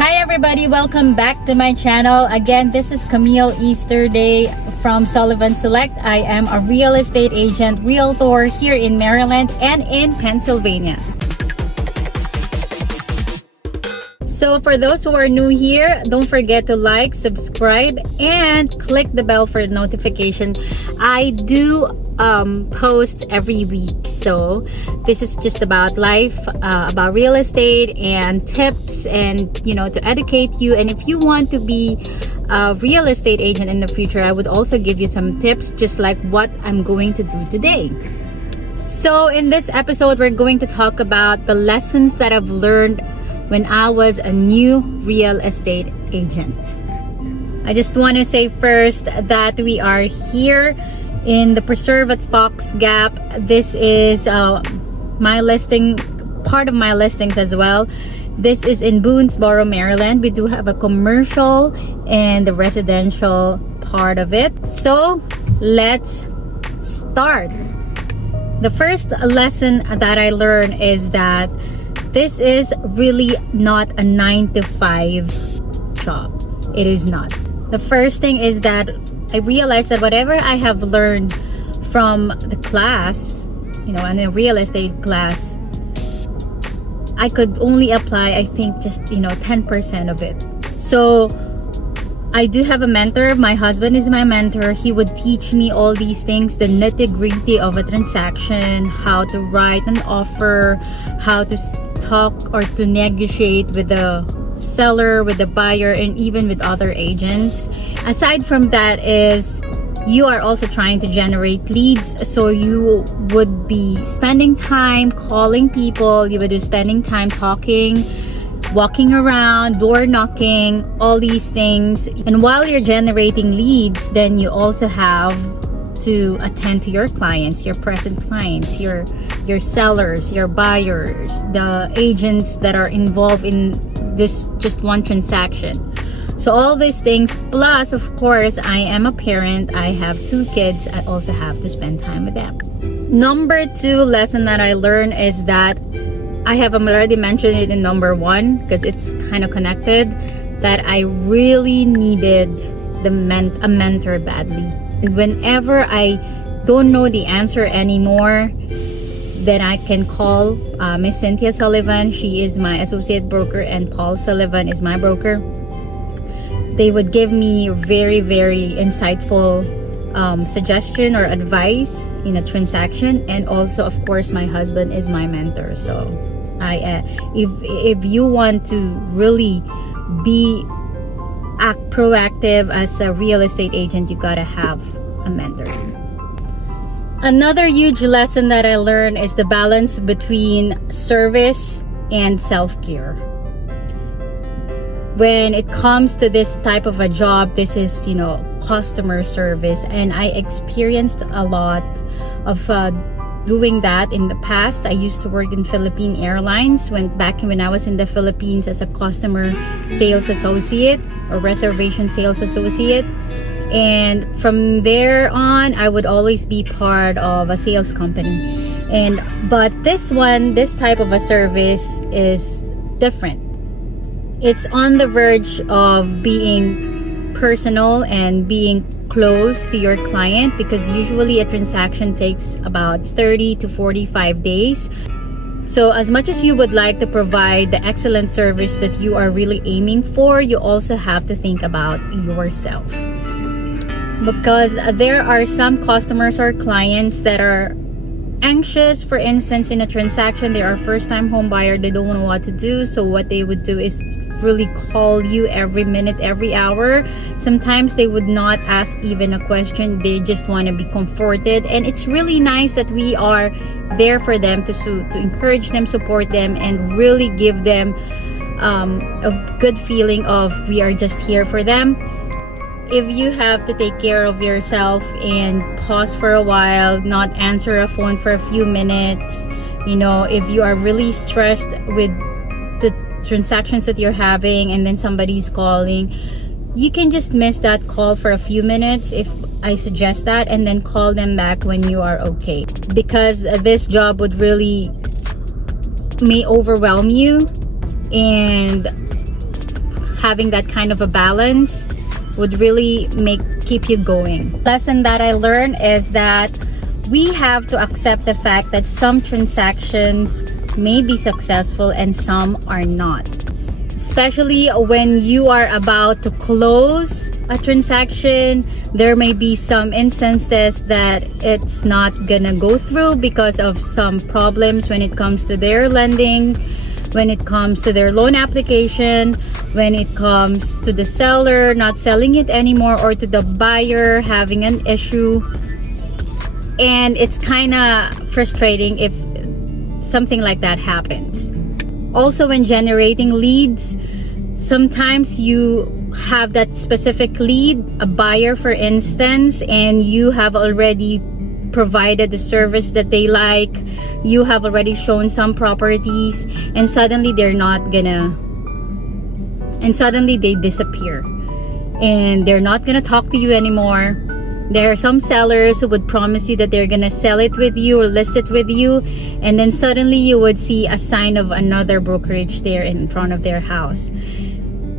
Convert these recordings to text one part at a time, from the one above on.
Hi everybody, welcome back to my channel. Again, this is Camille Easterday from Sullivan Select. I am a real estate agent, realtor here in Maryland and in Pennsylvania. So for those who are new here, don't forget to like, subscribe, and click the bell for notification. I do post every week, so this is just about life, about real estate and tips, and to educate you. And if you want to be a real estate agent in the future, I would also give you some tips just like what I'm going to do today. So in this episode, we're going to talk about the lessons that I've learned when I was a new real estate agent. I just want to say first that we are here in the Preserve at Fox Gap. This is my listing, part of my listings as well. This is in Boonesboro, Maryland. We do have a commercial and the residential part of it. So let's start. The first lesson that I learned is that this is really not a 9-to-5 job. It is not. The first thing is that I realized that whatever I have learned from the class, in the real estate class, I could only apply, I think, just 10% of it. So I do have a mentor. My husband is my mentor. He would teach me all these things, the nitty-gritty of a transaction, how to write an offer, how to talk or to negotiate with the seller, with the buyer, and even with other agents. Aside from that is you are also trying to generate leads, so you would be spending time calling people, you would be spending time talking, walking around, door knocking, all these things. And while you're generating leads, then you also have to attend to your clients, your present clients, your sellers, your buyers, the agents that are involved in this just one transaction. So all these things, plus of course I am a parent, I have 2 kids, I also have to spend time with them. Number 2 lesson that I learned is that I have already mentioned it in number 1 because it's kind of connected, that I really needed a mentor badly. And whenever I don't know the answer anymore, then I can call Miss Cynthia Sullivan. She is my associate broker, and Paul Sullivan is my broker. They would give me very, very insightful suggestion or advice in a transaction. And also, of course, my husband is my mentor. So if you want to really act proactive as a real estate agent, you gotta have a mentor. Another huge lesson that I learned is the balance between service and self-care. When it comes to this type of a job, this is customer service, and I experienced a lot of doing that in the past. I used to work in Philippine Airlines back when I was in the Philippines as a customer sales associate or reservation sales associate. And from there on, I would always be part of a sales company. But this type of a service is different. It's on the verge of being personal and being close to your client, because usually a transaction takes about 30 to 45 days. So as much as you would like to provide the excellent service that you are really aiming for, you also have to think about yourself. Because there are some customers or clients that are anxious. For instance, in a transaction, they are first-time home buyer, they don't know what to do. So what they would do is really call you every minute, every hour. Sometimes they would not ask even a question, they just want to be comforted. And it's really nice that we are there for them to encourage them, support them, and really give them a good feeling of we are just here for them. If you have to take care of yourself and pause for a while, not answer a phone for a few minutes, if you are really stressed with the transactions that you're having and then somebody's calling, you can just miss that call for a few minutes, if I suggest that, and then call them back when you are okay. Because this job would really may overwhelm you, and having that kind of a balance would really keep you going. Lesson that I learned is that we have to accept the fact that some transactions may be successful and some are not. Especially when you are about to close a transaction, there may be some instances that it's not gonna go through because of some problems when it comes to their lending, when it comes to their loan application, when it comes to the seller not selling it anymore, or to the buyer having an issue. And it's kind of frustrating if something like that happens. Also, when generating leads, sometimes you have that specific lead, a buyer for instance, and you have already provided the service that they like, you have already shown some properties, and suddenly they're not gonna, and suddenly they disappear and they're not gonna talk to you anymore. There are some sellers who would promise you that they're gonna sell it with you or list it with you, and then suddenly you would see a sign of another brokerage there in front of their house.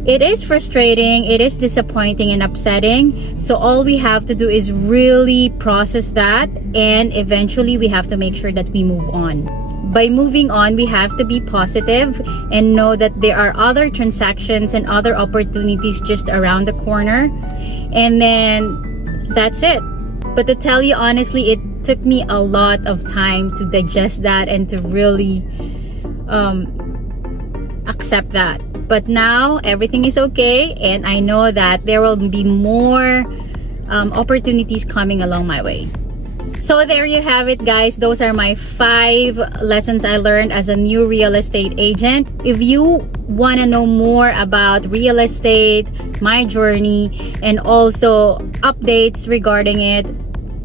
It is frustrating, it is disappointing and upsetting. So all we have to do is really process that, and eventually we have to make sure that we move on. By moving on, we have to be positive and know that there are other transactions and other opportunities just around the corner. And then that's it. But to tell you honestly, it took me a lot of time to digest that and to really accept that. But now everything is okay, and I know that there will be more opportunities coming along my way. So there you have it, guys. Those are my 5 lessons I learned as a new real estate agent. If you want to know more about real estate, my journey, and also updates regarding it,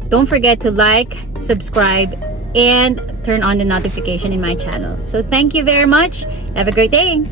don't forget to like, subscribe, and turn on the notification in my channel. So thank you very much. Have a great day.